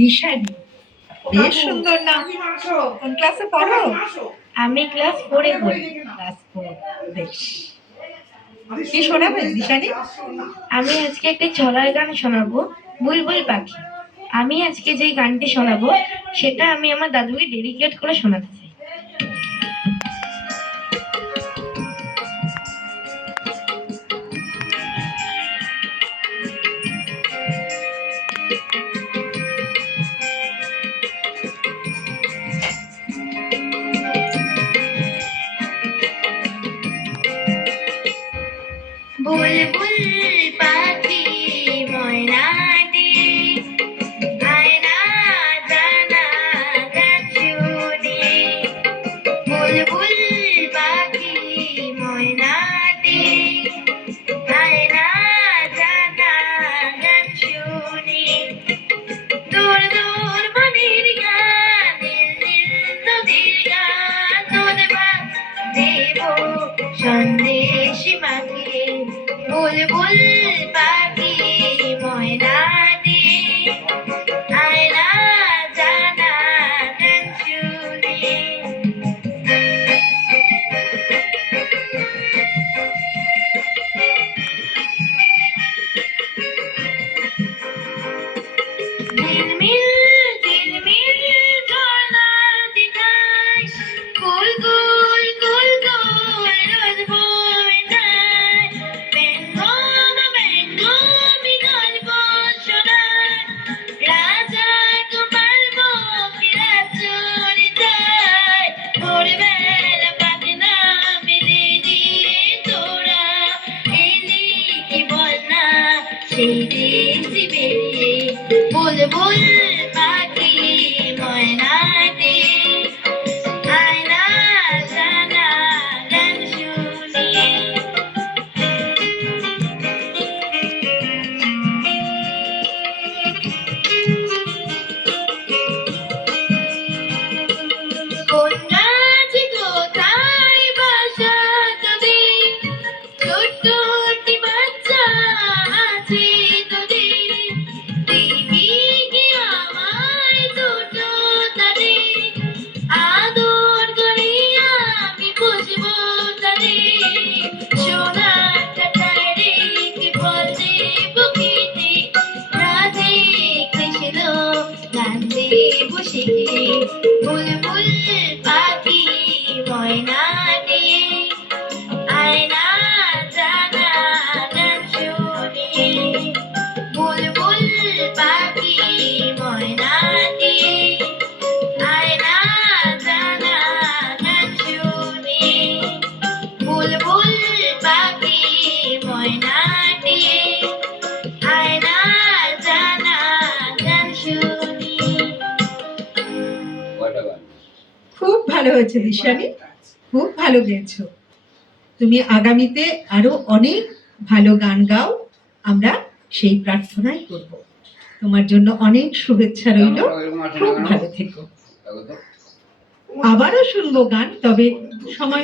দিশারি, বেশ সুন্দর নাম। কোন ক্লাসে পড়ো? আমি ক্লাস 4 এ পড়ি। ক্লাস 4। বেশ। কি শোনাবে দিশারি? আমি আজকে একটি ছড়ার গান শোনাবো, বুলবুল পাখি। আমি আজকে যে গানটি শোনাবো সেটা আমি আমার দাদুকে ডেডিকেট করে শোনাতে চাই। বুলবুল পাখি ময়নাটি আয়না জানা গান শুনি, বুলবুল পাখি ময়নাটি আয়না জানা গান শুনি, দূর দূর বনের গান নীল নীল নদীর গান তোর দেব সন্দেশ মাখে, বুলবুল পাখি ময়নাটি আয়না জানা গান শুনি। ঝিলমিল ঝিলমিল ঝর্ণা দিঘায় কুল কুল কুল কুল রোদ বয়ে যায়, বেঙ্গম বেঙ্গমি গল্প শোনায়, রাজা গোপাল বকিরা চলে যায়, ভোরবেলা পাখনা মেলে দিয়ে তোরা এলি কি বল না সেই দেশি বেরিয়ে, বুলবুল পাখি ময়নাটি আয়না জানা গান শুনি। কোন গাছে কোথায় বাসা তোদের, ছোট্ট একটি বাচ্চা আছে তোদের, দিবি কি আমায় দুটো তাদের, আদর করে আমি বুঝবো তাদের, সোনাটা চাই রেখে বল দেব খেতে, রাধে কৃষ্ণ গান দেব শিখে, বুলবুল পাখি ময়নাটি আয়না জানা গান শুনি, বুলবুল পাখি ময়নাটি আয়না জানা গান শুনি, বুলবুল পাখি ময়নাটি আয়না জানা গান শুনি। খুব ভালো হয়েছে দিশারি, খুব ভালো গেয়েছো। তুমি আগামীতে আরো অনেক ভালো গান গাও, আমরা সেই প্রার্থনাই করব। তোমার জন্য অনেক শুভেচ্ছা রইল, খুব ভালো থেকো। আবারও শুনবো গান, তবে সময়